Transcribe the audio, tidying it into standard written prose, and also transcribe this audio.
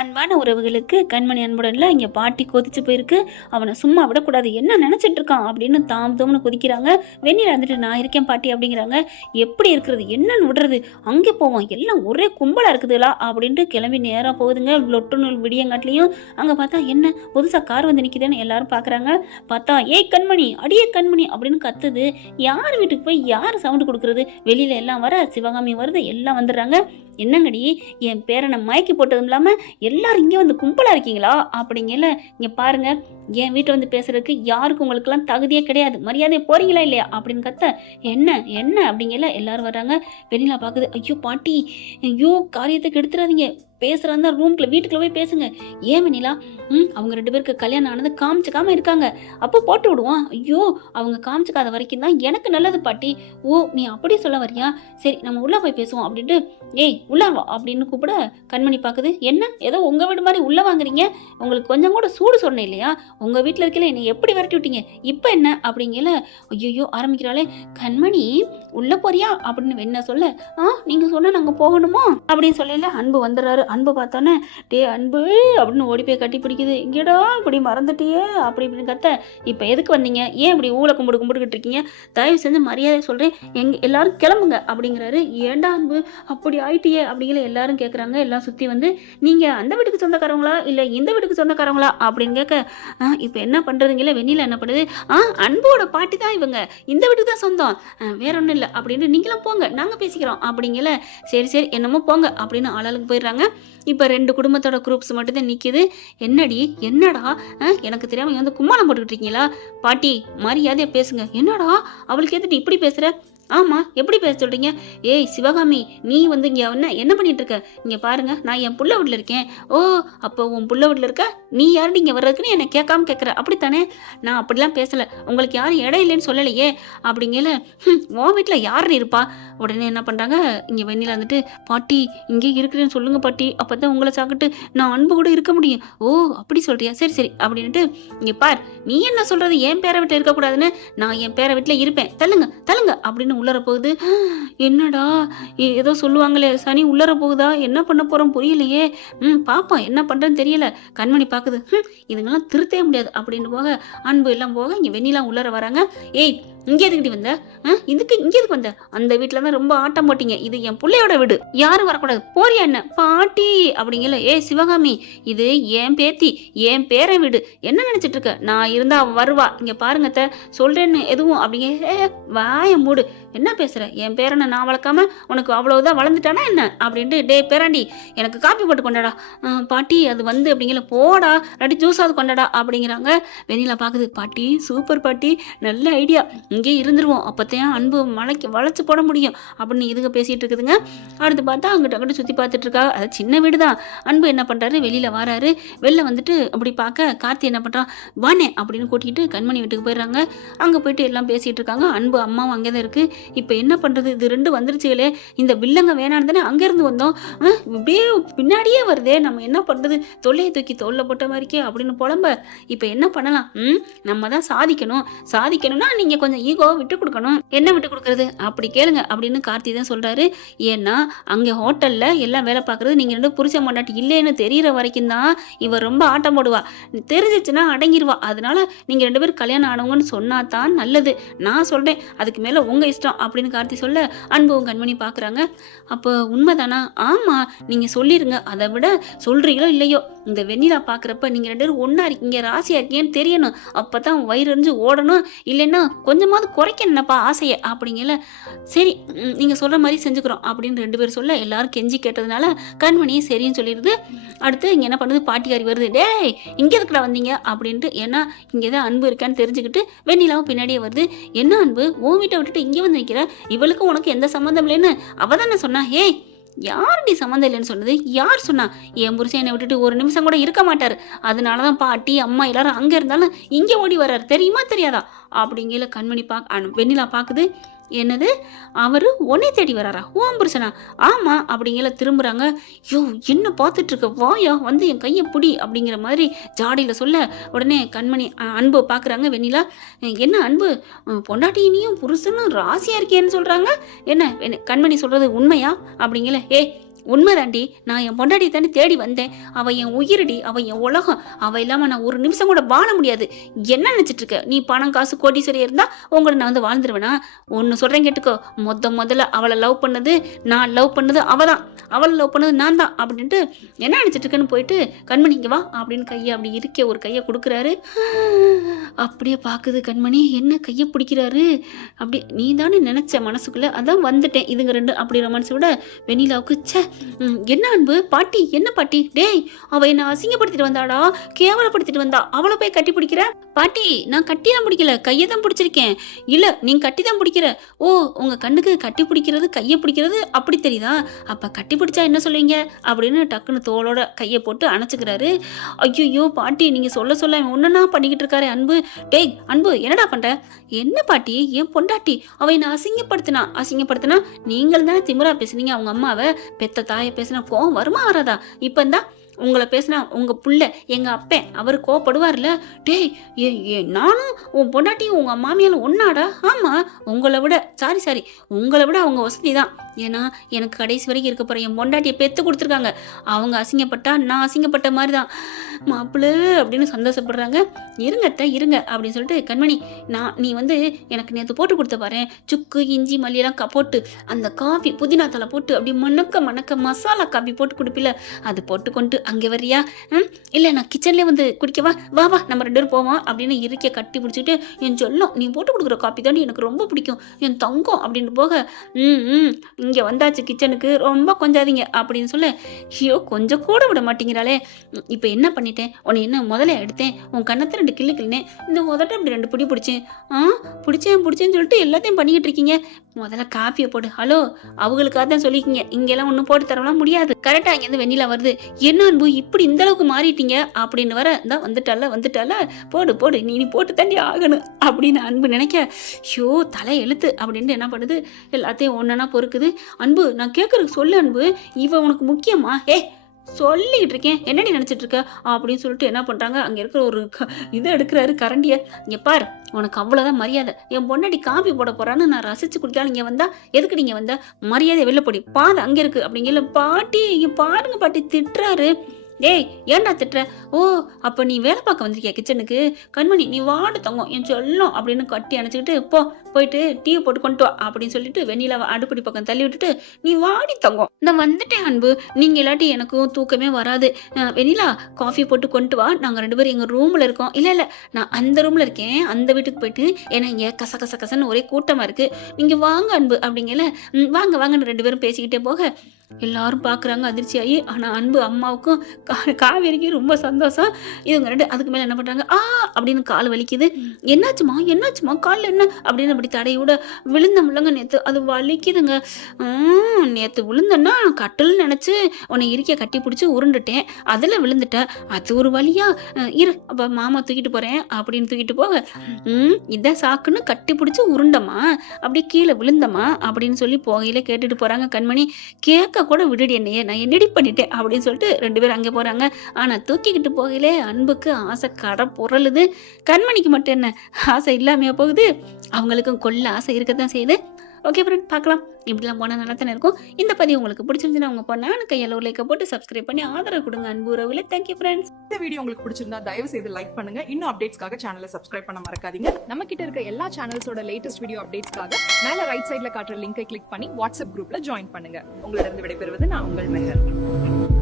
அன்பான உறவுகளுக்கு கண்மணி அன்புடன்ல இங்க பாட்டி கொதிச்சு போயிருக்கு. அவனை சும்மா விடக்கூடாது, என்ன நினைச்சிட்டு இருக்கான் அப்படின்னு தாம் தோம்னு கொதிக்கிறாங்க. வெண்ணில வந்துட்டு நான் இருக்கேன் பாட்டி அப்படிங்கிறாங்க. எப்படி இருக்கிறது என்னன்னு விடுறது, அங்கே போவோம் எல்லாம் ஒரே கும்பலா இருக்குதுலா அப்படின்ட்டு கிளம்பி நேரா போகுதுங்க. லொட்டுன்னு விடியங்காட்டிலையும் அங்க பார்த்தா என்ன புதுசா கார் வந்து நிக்குதுன்னு எல்லாரும் பாக்குறாங்க. பார்த்தா ஏய் கண்மணி அடியே கண்மணி அப்படின்னு கத்துது. யார் வீட்டுக்கு போய் யார் சவுண்ட் கொடுக்கறது, வெளியில எல்லாம் வர சிவகாமி வருது, எல்லாம் வந்துடுறாங்க. என்னங்கடி என் பேரனை மயக்கி போட்டதும் இல்லாம எல்லாரும் இங்கே வந்து கும்பலா இருக்கீங்களா அப்படிங்கல, இங்க பாருங்க என் வீட்டை வந்து பேசுறதுக்கு யாருக்கும் உங்களுக்குலாம் தகுதியே கிடையாது, மரியாதையை போறீங்களா இல்லையா அப்படின்னு கத்த. என்ன என்ன அப்படிங்கல எல்லாரும் வர்றாங்க. வெண்ணிலா பாக்குது, ஐயோ பாட்டி ஐயோ காரியத்துக்கு எடுத்துறாதீங்க, பேசுறாங்க ரூம்குள்ள வீட்டுக்குள்ள போய் பேசுங்க. ஏன் வெண்ணிலா அவங்க 2 பேருக்கு கல்யாணம் ஆனது காமிச்சுக்காம இருக்காங்க, அப்போ போட்டு விடுவோம். ஐயோ அவங்க காமிச்சுக்காத வரைக்கும் தான் எனக்கு நல்லது பாட்டி. ஓ நீ அப்படி சொல்ல வரியா, சரி நம்ம உள்ள போய் பேசுவோம் அப்படின்ட்டு ஏய் உள்ள வா அப்படின்னு கூப்பிட கண்மணி பாக்குது. என்ன ஏதோ உங்க வீடு மாதிரி உள்ள வாங்குறீங்க, உங்களுக்கு கொஞ்சம் கூட சூடு சொன்னேன் இல்லையா, உங்க வீட்டுல இருக்கல என்னை எப்படி விரட்டி விட்டீங்க, இப்ப என்ன அப்படிங்கல. ஐயோ ஆரம்பிக்கிறாளே. கண்மணி உள்ள போறியா அப்படின்னு வெண்ண சொல்ல, நீங்க சொன்னா நாங்க போகணுமோ அப்படின்னு சொல்லல. அன்பு வந்துடுறாரு. அன்பு பார்த்தோன்னே டே அன்பு அப்படின்னு ஓடி போய் கட்டி பிடிக்குது. இங்கடா இப்படி மறந்துட்டியே அப்படி இப்படின்னு கத்த. இப்ப எதுக்கு வந்தீங்க, ஏன் இப்படி ஊழ கும்பிட்டுக்கிட்டு இருக்கீங்க, தயவு செஞ்சு மரியாதை சொல்றேன் எல்லாரும் கிளம்புங்க அப்படிங்கிறாரு. ஏண்டா அன்பு அப்படி ஆயிட்டியே அப்படிங்கிற எல்லாரும் கேட்குறாங்க. எல்லாம் சுற்றி வந்து நீங்கள் அந்த வீட்டுக்கு சொந்தக்காரங்களா இல்லை இந்த வீட்டுக்கு சொந்தக்காரங்களா அப்படின்னு கேட்க, இப்போ என்ன பண்ணுறதுங்கள வெண்ணில என்ன பண்ணுது, அன்போட பாட்டி தான் இவங்க, இந்த வீட்டுக்கு தான் சொந்தம், வேற ஒன்றும் இல்லை அப்படின்னு நீங்களும் போங்க நாங்கள் பேசிக்கிறோம் அப்படிங்கல. சரி சரி என்னமோ போங்க அப்படின்னு ஆளாளுக்கு போயிடுறாங்க. இப்போ 2 குடும்பத்தோட குரூப்ஸ் மட்டும் தான் நிற்கிது. என்னடி என்னடா எனக்கு தெரியாமல் வந்து கும்மாளம் போட்டுக்கிட்டு இருக்கீங்களா, பாட்டி மரியாதையா பேசுங்க. என்னடா அவளுக்கு ஏத்துட்டு இப்படி பேசுற, ஆமா எப்படி பேச சொல்றீங்க, ஏய் சிவகாமி நீ வந்து இங்க என்ன பண்ணிட்டு இருக்க, இங்க பாருங்க நான் என் புள்ள வீட்டுல இருக்கேன். ஓ அப்போ உன் புள்ள வீட்டுல இருக்க, நீ யாரு இங்க வர்றதுக்குன்னு என்ன கேட்காம கேட்கற, அப்படித்தானே, நான் அப்படிலாம் பேசல, உங்களுக்கு யாரும் இடம் இல்லைன்னு சொல்லலையே அப்படிங்கல. உன் வீட்டுல யாருன்னு இருப்பா. உடனே என்ன பண்றாங்க, இங்க வெண்ணில வந்துட்டு பாட்டி இங்கே இருக்கிறேன்னு சொல்லுங்க பாட்டி, அப்பதான் உங்களை சாக்கிட்டு நான் அன்பு கூட இருக்க முடியும். ஓ அப்படி சொல்றியா, சரி சரி அப்படின்ட்டு இங்க பார், நீ என்ன சொல்றது என் பேரை வீட்டுல இருக்கக்கூடாதுன்னு, நான் என் பேரை வீட்டுல இருப்பேன், தள்ளுங்க தள்ளுங்க அப்படின்னு உள்ளர போகுது. என்னடா ஏதோ சொல்லுவாங்களே சனி உள்ளர போகுதா, என்ன பண்ண போறோம் புரியலையே, பாப்பா என்ன பண்றேன்னு தெரியல. கண்மணி பாக்குது, இதுங்கெல்லாம் திருத்தவே முடியாது அப்படின்னு போக அன்பு எல்லாம் போக இங்க வெண்ணிலா உள்ளர வராங்க. ஏய் இங்க எதுக்கிட்டு வந்த, இதுக்கு இங்க எதுக்கு வந்த, அந்த வீட்டுலதான் ரொம்ப ஆட்டம் போட்டீங்க, இது என் பிள்ளையோட வீடு, யாரும் வரக்கூடாது போறியா என்ன பாட்டி அப்படிங்கல. ஏ சிவகாமி இது என் பேத்தி என் பேரன் வீடு, என்ன நினைச்சிட்டு இருக்க, நான் இருந்தா அவ வருவா, இங்க பாருங்க சொல்றேன்னு எதுவும் அப்படிங்க. வாய மூடு, என்ன பேசுற, என் பேரனை நான் வளர்க்காம உனக்கு அவ்வளவுதான் வளர்ந்துட்டானா என்ன அப்படின்ட்டு, டே பேராண்டி எனக்கு காப்பி போட்டு கொண்டாடா, பாட்டி அது வந்து அப்படிங்கல, போடா ரெடி ஜூஸாவது கொண்டாடா அப்படிங்கிறாங்க. வெண்ணிலா பாக்குது, பாட்டி சூப்பர் பாட்டி நல்ல ஐடியா, இங்கே இருந்துருவோம், அப்பத்தையும் அன்பு வளைச்சு போட முடியும் அப்படின்னு இதுங்க பேசிட்டு இருக்குதுங்க. அடுத்து பார்த்தா அங்கிட்ட சுத்தி பார்த்துட்டு இருக்கா. அது சின்ன வீடு தான். அன்பு என்ன பண்றாரு, வெளியில வராரு. வெளில வந்துட்டு அப்படி பார்க்க கார்த்தி என்ன பண்றான், வானே அப்படின்னு கூட்டிட்டு கண்மணி வீட்டுக்கு போயிடுறாங்க. அங்க போயிட்டு எல்லாம் பேசிட்டு இருக்காங்க. அன்பு அம்மாவும் அங்கேதான் இருக்கு. இப்ப என்ன பண்றது, இது 2 வந்துருச்சுகளே, இந்த வில்லங்க வேணான்னு தானே அங்க இருந்து வந்தோம், இப்படியே பின்னாடியே வருதே, நம்ம என்ன பண்றது, தொல்லையை தூக்கி தோல்ல போட்ட மாதிரிக்கே அப்படின்னு புலம்ப. இப்ப என்ன பண்ணலாம், நம்ம தான் சாதிக்கணும்னா நீங்க கொஞ்சம் ஈகோ விட்டு கொடுக்கணும். என்ன விட்டு கொடுக்கறது அப்படி கேளுங்க அப்படின்னு கார்த்தி தான் சொல்றாரு. ஏன்னா அங்க ஹோட்டல்ல எல்லாம் வேலை பார்க்கறது நீங்க 2 புருஷன் பொண்டாட்டி இல்லைன்னு தெரியற வரைக்கும் தான் இவ ரொம்ப ஆட்டம் போடுவா, தெரிஞ்சிச்சுன்னா அடங்கிடுவா, அதனால நீங்க 2 பேரும் கல்யாணம் ஆனவங்கன்னு சொன்னா தான் நல்லது, நான் சொல்றேன், அதுக்கு மேல உங்க இஷ்டம் அப்படின்னு கார்த்தி சொல்ல அன்பும் கண்மணி பாக்குறாங்க. அப்போ உண்மைதானா, ஆமா நீங்க சொல்லிருங்க, அதை விட சொல்றீங்களோ இல்லையோ இந்த வெண்ணிலா பாக்குறப்ப நீங்க 2 பேரும் ஒன்னா இருக்கீங்க ராசியா இருக்கீங்கன்னு தெரியணும், அப்பதான் வயிறு எறிஞ்சு ஓடணும், இல்லைன்னா கொஞ்சமாவது குறைக்கணும்ப்பா ஆசையை அப்படிங்கல. சரி நீங்க சொல்ற மாதிரி செஞ்சுக்கிறோம் அப்படின்னு 2 பேர் சொல்ல எல்லாரும் கெஞ்சி கேட்டதுனால கண்மணியும் சரின்னு சொல்லிடுது. அடுத்து இங்க என்ன பண்ணுது, பாட்டிக்காரி வருது. டேய் இங்க எதுக்குடா வந்தீங்க அப்படின்ட்டு, ஏன்னா இங்கதான் அன்பு இருக்கான்னு தெரிஞ்சுக்கிட்டு வெண்ணிலாவும் பின்னாடியே வருது. என்ன அன்பு உன் வீட்டை விட்டுட்டு இங்க வந்து நிக்கிற, இவளுக்கு உனக்கு எந்த சம்மந்தம் இல்லைன்னு அவ தானே சொன்னா, ஏய் யாருடி சம்மந்தம் இல்லைன்னு சொன்னது, யார் சொன்னா, என் புருஷன் என்னை விட்டுட்டு ஒரு நிமிஷம் கூட இருக்க மாட்டாரு, அதனாலதான் பாட்டி அம்மா எல்லாரும் அங்க இருந்தாலும் இங்க ஓடி வர்றாரு, தெரியுமா தெரியாதா அப்படிங்கல. கண்மணி வெண்ணிலா பாக்குது, என்னது அவரு உன்னை தேடி வராரா, ஓம் புருஷனா, ஆமா அப்படிங்கல. திரும்புறாங்க. யோ என்ன பார்த்துட்டு இருக்க, வாயா வந்து என் கையை பிடி அப்படிங்கிற மாதிரி ஜாடியில சொல்ல, உடனே கண்மணி அன்பு பாக்குறாங்க. வெண்ணிலா என்ன அன்பு பொண்டாட்டியும் புருஷனும் ராசியா இருக்கேன்னு சொல்றாங்க, என்ன கண்மணி சொல்றது உண்மையா அப்படிங்கல. ஏய் உண்மைதாண்டி, நான் என் பொண்டாட்டியை தாண்டி தேடி வந்தேன். அவ என் உயிரடி, அவ என் உலகம். அவ இல்லாம நான் ஒரு நிமிஷம் கூட வாழ முடியாது. என்ன நினைச்சிட்டு இருக்க? நீ பணம் காசு கோடீஸ்வரி இருந்தா உங்களை நான் வந்து வாழ்ந்துருவேனா? ஒன்னு சொல்றேன் கேட்டுக்கோ, முதல்ல அவளை லவ் பண்ணது நான், லவ் பண்ணது அவதான், அவளை லவ் பண்ணது நான் தான் அப்படின்ட்டு என்ன நினைச்சிட்டு இருக்கேன்னு போயிட்டு கண்மணி இங்க வா அப்படின்னு கையை அப்படி இருக்க ஒரு கையை கொடுக்குறாரு. அப்படியே பாக்குது கண்மணி, என்ன கையை பிடிக்கிறாரு அப்படி. நீ தானே நினைச்ச மனசுக்குள்ள, அதான் வந்துட்டேன் இதுங்க ரெண்டு அப்படிங்கிற மனசு விட வெண்ணிலாவுக்கு ச்சே என்ன அன்பு பாட்டி, என்ன பாட்டி, டேய் அவ என்ன அசிங்கப்படுத்திட்டு வந்தாடா, கேவலப்படுத்திட்டு வந்தா, அவளை போய் கட்டி பிடிக்கிற? பாட்டி நான் கட்டிதான் பிடிக்கல, கையை தான் பிடிச்சிருக்கேன். இல்ல நீங்க கட்டி தான் பிடிக்கிற. ஓ உங்க கண்ணுக்கு கட்டி பிடிக்கிறது கையை பிடிக்கிறது அப்படி தெரியுதா? அப்ப கட்டி பிடிச்சா என்ன சொல்லுவீங்க அப்படின்னு டக்குன்னு தோளோட கையை போட்டு அணைச்சுக்கிறாரு. ஐயோ பாட்டி நீங்க சொல்ல சொல்ல ஒன்னா பண்ணிக்கிட்டு இருக்காரு அன்பு. டேய் அன்பு என்னடா பண்ற? என்ன பாட்டி, என் பொண்டாட்டி அவ என்ன அசிங்கப்படுத்தினா நீங்கள் தானே திமிரா பேசுனீங்க. அவங்க அம்மாவை பெத்த தாயை பேசினா கோவம் வருமா வராதா? இப்ப இருந்தா உங்களை பேசினா உங்க புள்ள எங்க அப்பன் அவரு கோவப்படுவார்ல. டேய் நானும் உன் பொண்டாட்டியும் உங்க மாமியாலும் ஒன்னாடா? ஆமா உங்களை விட உங்களை விட அவங்க வசதி தான். ஏன்னா எனக்கு கடைசி வரைக்கும் இருக்க போற என் பொண்டாட்டியை பெத்து கொடுத்துருக்காங்க. அவங்க அசிங்கப்பட்டா நான் அசிங்கப்பட்ட மாதிரிதான் மாப்பிள்ள அப்படின்னு சந்தோஷப்படுறாங்க. இருங்க அப்படின்னு சொல்லிட்டு கண்மணி நீ வந்து எனக்கு நேற்று போட்டு கொடுத்த பாரு, சுக்கு இஞ்சி மல்லியெல்லாம் போட்டு அந்த காஃபி புதினா தலை போட்டு அப்படி மணக்க மசாலா காஃபி போட்டு குடிப்பில, அது போட்டு கொண்டு அங்கே வர்றியா? இல்லை நான் கிச்சன்லேயே வந்து குடிக்கவா? வா நம்ம 2 பேரும் போவோம் அப்படின்னு இருக்க கட்டி பிடிச்சிட்டு, என் சொல்லும் நீ போட்டு கொடுக்குற காப்பி தாண்டி எனக்கு ரொம்ப பிடிக்கும் என் தங்கம் அப்படின்னு போக, இங்கே வந்தாச்சு கிச்சனுக்கு ரொம்ப கொஞ்சாதீங்க அப்படின்னு சொல்ல, ஐயோ கொஞ்சம் கூட விட மாட்டேங்கிறாளே. இப்போ என்ன பண்ணிட்டேன்? உன்னை என்ன முதல்ல எடுத்தேன், உன் கண்ணத்தை 2 கிள்ளினேன், இந்த முதட்ட இப்படி 2 பிடிச்சேன். பிடிச்சேன்னு சொல்லிட்டு எல்லாத்தையும் பண்ணிக்கிட்டு இருக்கீங்க. முதல்ல காஃபியை போடு. ஹலோ அவங்களுக்காக தான் சொல்லிக்கிங்க, இங்கெல்லாம் ஒன்றும் போட்டு தரலாம் முடியாது. கரெக்டாக இங்கேருந்து வெண்ணிலா வருது. என்ன அன்பு இப்படி இந்த அளவுக்கு மாறிட்டீங்க அப்படின்னு வர, தான் வந்துட்டால போடு நீ போட்டு தாண்டி ஆகணும் அப்படின்னு அன்பு நினைக்க, ஷோ தலை எழுத்து அப்படின்ட்டு என்ன பண்ணுது, எல்லாத்தையும் ஒன்னா பொறுக்குது. அன்பு நான் கேட்கறதுக்கு சொல்லு அன்பு, இவ உனக்கு முக்கியமா? சொல்லிக்கிட்டு இருக்கேன் என்னடி நினைச்சிட்டு இருக்க அப்படின்னு சொல்லிட்டு என்ன பண்றாங்க, அங்க இருக்கிற ஒரு இதை எடுக்கிறாரு கரண்டிய. இங்க பாரு உனக்கு அவ்வளவுதான் மரியாதை, என் பொண்டாடி காபி போட போறான்னு நான் ரசிச்சு குடிக்கலாம், இங்க வந்தா எதுக்கு நீங்க வந்தா? மரியாதை வெளில போடி, பாது அங்க இருக்கு அப்படிங்கல. பாட்டி இங்க பாருங்க பாட்டி திட்டுறாரு. ஏய் ஏன்டா திட்டுற? ஓ அப்ப நீ வேலை பார்க்க வந்திருக்கியா கிச்சனுக்கு? கண்மணி நீ வாடு தங்கம் என் சொல்லும் அப்படின்னு கட்டி அணைச்சிக்கிட்டு போயிட்டு டீ போட்டு கொண்டு வா அப்படின்னு சொல்லிட்டு வெண்ணிலாவை அடுப்படி பக்கம் தள்ளி விட்டுட்டு, நீ வாடி தங்கம் நான் வந்துட்டேன் அன்பு, நீங்க இல்லாட்டி எனக்கும் தூக்கமே வராது. வெண்ணிலா காஃபி போட்டு கொண்டு வா, நாங்க 2 பேரும் எங்க ரூம்ல இருக்கோம். இல்ல நான் அந்த ரூம்ல இருக்கேன், அந்த வீட்டுக்கு போயிட்டு, ஏன்னா இங்க கசன்னு ஒரே கூட்டமா இருக்கு, நீங்க வாங்க அன்பு அப்படிங்கல. வாங்கன்னு 2 பேரும் பேசிக்கிட்டே போக எல்லாரும் பாக்குறாங்க அதிர்ச்சியாகி. ஆனா அன்பு அம்மாவுக்கும் காவேரிக்கு ரொம்ப சந்தோஷம். இவங்க 2 அதுக்கு மேல என்ன பண்றாங்க, அப்படின்னு கால் வலிக்குது. என்னாச்சுமா கால் என்ன அப்படின்னு அப்படி தடையோட விழுந்தமில்லங்க நேத்து, அது வலிக்குதுங்க. நேத்து விழுந்தன்னா கட்டில் நினைச்சு உன்னை இருக்க கட்டி பிடிச்சி உருண்டுட்டேன், அதுல விழுந்துட்டேன், அது ஒரு வலியா? அப்ப மாமா தூக்கிட்டு போறேன் அப்படின்னு தூக்கிட்டு போக, இதான் சாக்குன்னு கட்டி பிடிச்சி உருண்டமா அப்படியே கீழே விழுந்தமா அப்படின்னு சொல்லி போகையில கேட்டுட்டு போறாங்க. கண்மணி கேட்க கூட விடுடி என்னையே, நான் என்னடி பண்ணிட்டேன் அப்படின்னு சொல்லிட்டு 2 பேரும் அங்கே போறாங்க. ஆனா தூக்கிக்கிட்டு போகையிலே அன்புக்கு ஆசை கடை புரளுது. கண்மணிக்கு மட்டும் என்ன ஆசை இல்லாமையா போகுது, அவங்களுக்கும் கொள்ள ஆசை இருக்கத்தான் செய்யுது. ஓகே ஃப்ரெண்ட் பார்க்கலாம், இப்படிலாம் போனால் நல்லா தானே இருக்கும். இந்த பதிவு உங்களுக்கு பிடிச்சிருந்துச்சுன்னா உங்க பொண்ணான கையில் ஒரு லைக்கை போட்டு சப்ஸ்கிரைப் பண்ணி ஆதரவு கொடுங்க அன்பு உறவுல. Thank you friends. இந்த வீடியோ உங்களுக்கு பிடிச்சிருந்தா தயவு செய்து லைக் பண்ணுங்க. இன்னும் அப்டேட்ஸ்க்காக சேனலை சப்ஸ்கிரைப் பண்ண மறக்காதீங்க. நம்ம கிட்ட இருக்க எல்லா சேனல்ஸோட லேட்டஸ்ட் வீடியோ அப்டேட்ஸ்க்காக மேல ரைட் சைட்ல காட்டுற லிங்கை கிளிக் பண்ணி வாட்ஸ்அப் குரூப்ல ஜாயின் பண்ணுங்க. உங்களிடம் விடைபெறுவது நான் உங்கள் மெஹர்.